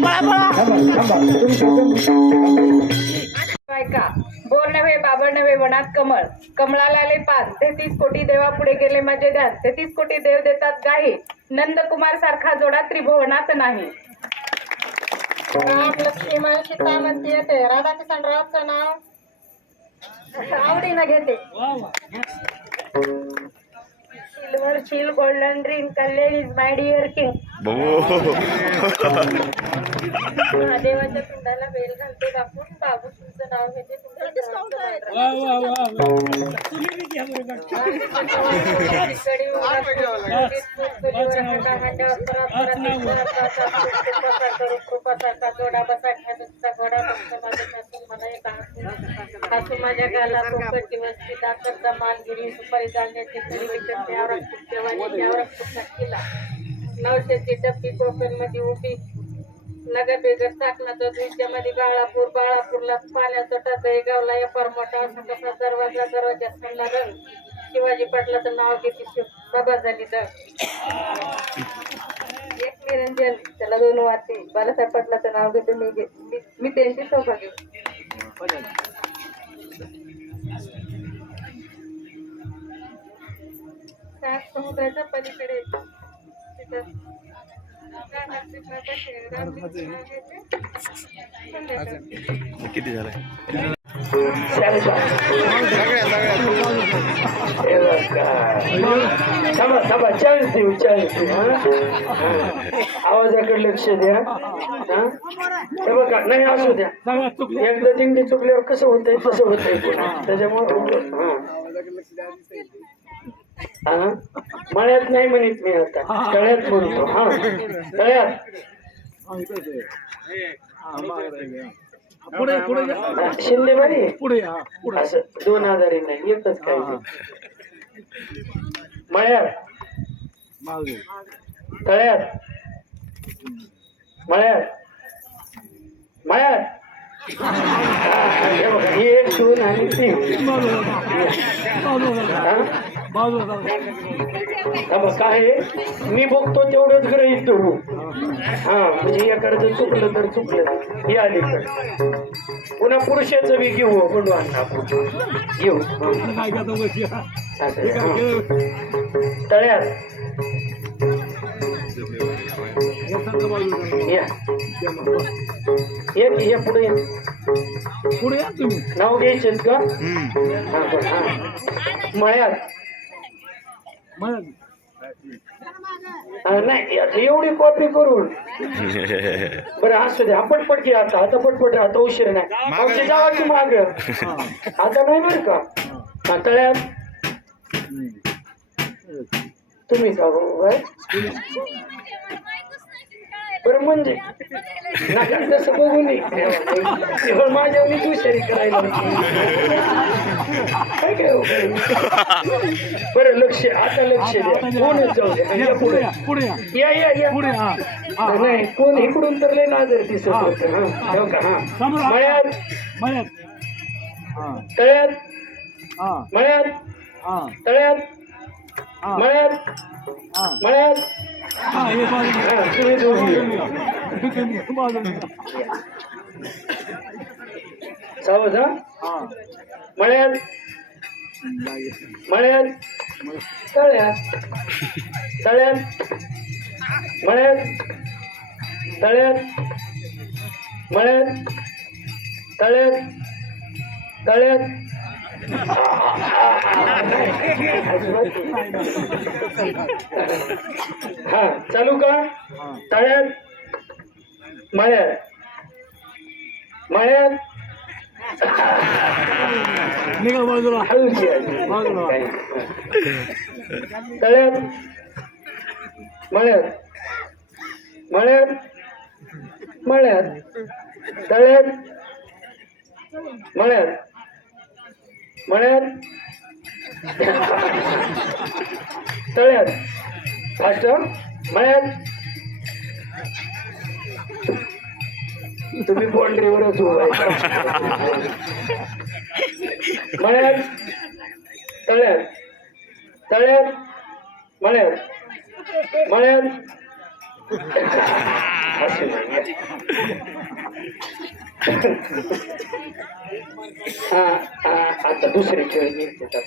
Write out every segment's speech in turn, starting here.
जमलं. बायका बोल नव्हे बाबळ नव्हे वनात कमळ. कमळाला आले पान. तेहतीस कोटी देवा पुढे गेले माझे ध्यान. तेहतीस कोटी देव देतात गाही नंदकुमार सारखा जोडा त्रिभुवनात नाही. राम लक्ष्मण सीता म्हणते येते. राधाकिशन रावचं नाव? आवडीनं घेते. सिल्वर शिल golden ring Kalyan is my dear king महादेवाच्या तोंडाला बेल घालते बापून बाबू तुमचं नाव घेते तुमचं माझ्या गाला पोपटी वस्ती दाखरचा मालगिरी सुपारी जाण्याची खरी विकत यावर नऊशेची टप्पी कोकणमध्ये उभी नगर बेगर चाकणाचा द्वित्यामध्ये बाळापूर बाळापूरला पाण्याचा टाचा गावला या मोठा असा कसा दरवाजा दरवाजा सांगला रंग शिवाजी पाटलाचं नाव घेते सभा झाली तर. एक निरंजन त्याला दोन वाटी बालासाहेब पाटलाचं नाव घेते मी घे- मी- मी त्यांची सभा सात समुद्राच्या पलीकडे तिथं. किती झालंय? थांबा थांबा चाळीस देऊ चाळीस आवाजाकडे लक्ष द्या बघा नाही असू द्या एकदा दिंडी चुकल्यावर कसं होतंय तसं होतंय पुन्हा त्याच्यामुळे हा मळ्यात नाही म्हणत मी आता. तळ्यात म्हणतो. हा. तळ्यात. शिंदे बरी पुढे असं दोन आधारी नाही एकच काय मळ्यात. तळ्यात. मळ्यात. मळ्यात. एक दोन आणि तीन बाजूला? बाजूला बघ, काय आहे? मी बघतो तेवढंच ग्रहित धरू. हा म्हणजे एखादं चुकलं तर चुकलं. हे अलीकडं पुन्हा पुरुषाचं बी घेऊ म्हणू अण्णा घेऊ. तळ्यात. या. ये पुढे ये. पुढे या तुम्ही. नाव घ्यायचे का? हा. मळ्यात. नाही आता एवढी कॉपी करून. बरं असू दे हा पटपट घे आता आता पटपट आता उशीर नाही. आमच्या जावा की माग? आता नाही बरं का? हा तळ्यात तुम्ही का काय बरं म्हणजे? नका तसं बघू नये. केवळ माझ्यावरच हुशारी करायला काय काय काय? बरं लक्ष आता लक्ष द्या. कोणच जाऊ द्या. या पुढे पुढे. या. या या पुढे नाही कोण इकडून तर लय नाजर दिसत हा. होतं हा. हा मळ्यात. मळ्यात. तळ्यात. मळ्यात. तळ्यात. मळ्यात. मळ्यात. हा हे बाजूला हा तुम्ही दोघी तुम्ही बाजूला सावध हा? हा मळ्यात मळ्यात तळ्यात. तळ्यात. मळ्यात तळ्यात. मळ्यात तळ्यात. तळ्यात. हा चालू का? तळ्यात मळ्यात मळ्यात निघा बाजूला. तळ्यात मळ्यात मळ्यात मळ्यात तळ्यात मळ्यात म्हणत तळ्यात. फास्ट म्हणत तुम्ही बाउंड्रीवरच उभा म्हणत तळ्यात. तळ्यात. म्हणत म्हणत असं नाही. आता दुसरे खेळ निघतात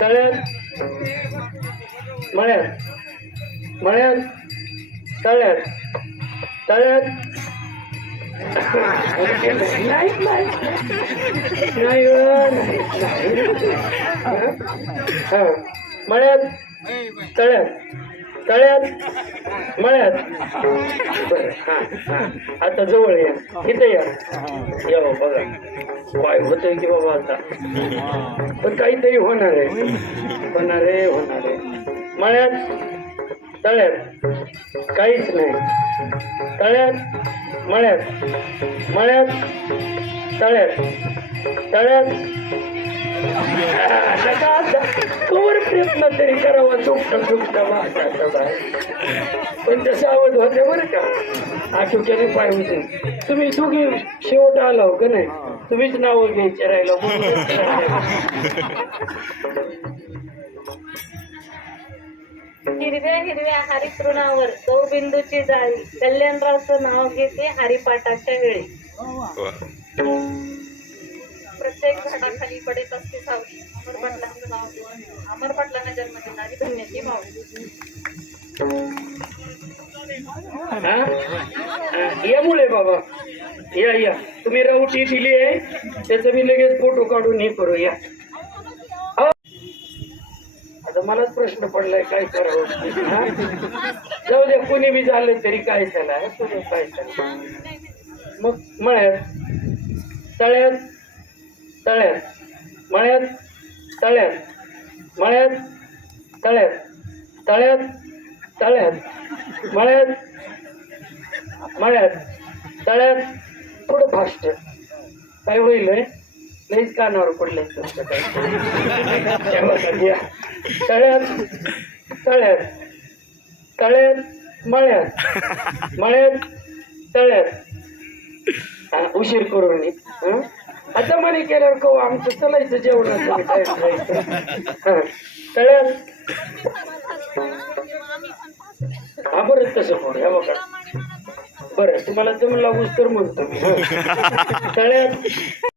तळ्यात. मळ्यात मळ्यात तळ्यात तळ्यात नाही नाही. मळ्यात तळ्यात. तळ्यात मळ्यात. बरं आता जवळ या इथे या. या हो, बघा. काय होतंय की बाबा आता? पण काहीतरी होणार आहे. होणार आहे होणार आहे. मळ्यात तळ्यात. काहीच नाही. तळ्यात मळ्यात. मळ्यात तळ्यात. तळ्यात कवर प्रयत्न तरी करावा चुकता चुकता बाहेर. पण ते सावध होते बरं का. आठवक्याने पाय होते तुम्ही दोघे शेवट आला हो का नाही? तुम्हीच नावं घ्यायचे राहिलो हिरव्या हिरव्या हरितृणावर बिंदूची जाळी. कल्याणरावचं नाव घेते हरिपाठाच्या वेळी. प्रत्येक झाडाखाली पडत असते सावली. अमर पाटलांचं नाव घेऊन. जन्म देणारी धन्याची मावली हा? हा, यामुळे बाबा. या या. तुम्ही राऊटी दिली आहे. त्याचं मी लगेच फोटो काढून हे करू या आता मलाच प्रश्न पडलाय काय करावं? जाऊ द्या कोणी बी झालं तरी काय झालं? काय झालं? मग मळ्यात तळ्यात तळ्यात मळ्यात तळ्यात मळ्यात तळ्यात तळ्यात तळ्यात मळ्यात मळ्यात तळ्यात थोडं फास्ट. काय होईल लईच कानावर पडले तुमचं काय तळ्यात तळ्यात तळ्यात मळ्यात. मळ्यात तळ्यात उशीर करून ये. आता म्हणे केल्यावर कव आमचं चलायचं जेवणाचं time तळ्यात हा. बरं तसं कोण हे बघा. बरं तुम्हाला जमला तर म्हणतो मी. तळ्यात